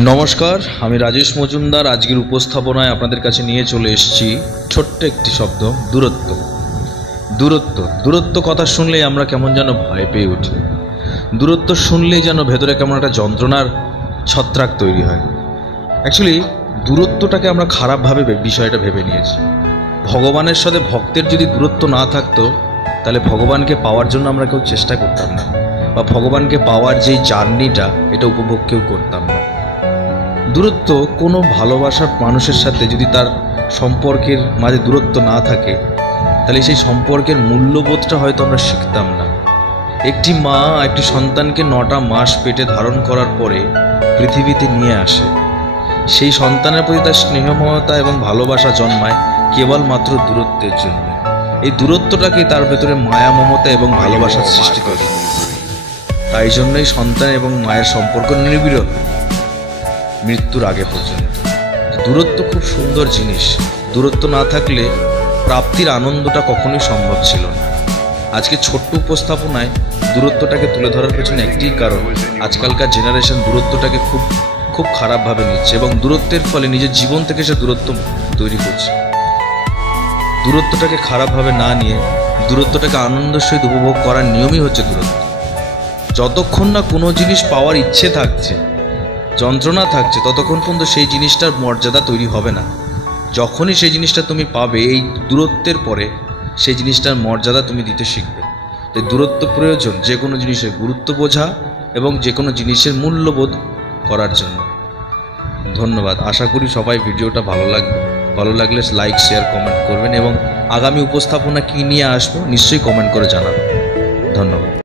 নমস্কার, আমি রাজেশ মজুমদার। আজকের উপস্থাপনায় আপনাদের কাছে নিয়ে চলে এসেছি ছোট্ট একটি শব্দ, দূরত্ব। দূরত্ব দূরত্ব কথা শুনলেই আমরা কেমন যেন ভয় পেয়ে উঠি। দূরত্ব শুনলেই যেন ভেতরে কেমন একটা যন্ত্রণার ছত্রাক তৈরি হয়। অ্যাকচুয়ালি দূরত্বটাকে আমরা খারাপভাবে বিষয়টা ভেবে নিয়েছি। ভগবানের সাথে ভক্তের যদি দূরত্ব না থাকতো, তাহলে ভগবানকে পাওয়ার জন্য আমরা কেউ চেষ্টা করতাম না, বা ভগবানকে পাওয়ার যেই জার্নিটা এটা উপভোগ কেউ করতাম না। দূরত্ব কোনো ভালোবাসার মানুষের সাথে যদি তার সম্পর্কের মাঝে দূরত্ব না থাকে, তাহলে সেই সম্পর্কের মূল্যবোধটা হয়তো আমরা শিখতাম না। একটি মা একটি সন্তানকে 9টা মাস পেটে ধারণ করার পরে পৃথিবীতে নিয়ে আসে। সেই সন্তানের প্রতি তার স্নেহ, মমতা এবং ভালোবাসা জন্মায় কেবলমাত্র দূরত্বের জন্য। এই দূরত্বটাকেই তার ভেতরে মায়া, মমতা এবং ভালোবাসার সৃষ্টি করে। তাই জন্যই সন্তান এবং মায়ের সম্পর্ক নিবিড় মৃত্যুর আগে পর্যন্ত। দূরত্ব খুব সুন্দর জিনিস। দূরত্ব না থাকলে প্রাপ্তির আনন্দটা কখনোই সম্ভব ছিল না। আজকে ছোট্ট উপস্থাপনায় দূরত্বটাকে তুলে ধরার পেছনে একটিই কারণ, আজকালকার জেনারেশন দূরত্বটাকে খুব খারাপভাবে নিচ্ছে এবং দূরত্বের ফলে নিজের জীবন থেকে সে দূরত্ব তৈরি করছে। দূরত্বটাকে খারাপভাবে না নিয়ে দূরত্বটাকে আনন্দের সহিত উপভোগ করার নিয়মই হচ্ছে দূরত্ব। যতক্ষণ না কোনো জিনিস পাওয়ার ইচ্ছে থাকছে, যন্ত্রণা থাকছে, ততক্ষণ পর্যন্ত সেই জিনিসটার মর্যাদা তৈরি হবে না। যখনই সেই জিনিসটা তুমি পাবে, এই দূরত্বের পরে সেই জিনিসটার মর্যাদা তুমি দিতে শিখবে। তাই দূরত্ব প্রয়োজন যে কোনো জিনিসের গুরুত্ব বোঝা এবং যে কোনো জিনিসের মূল্যবোধ করার জন্য। ধন্যবাদ। আশা করি সবাই ভিডিওটা ভালো লাগবে। ভালো লাগলে লাইক, শেয়ার, কমেন্ট করবেন এবং আগামী উপস্থাপনা কী নিয়ে আসবো নিশ্চয়ই কমেন্ট করে জানাবেন। ধন্যবাদ।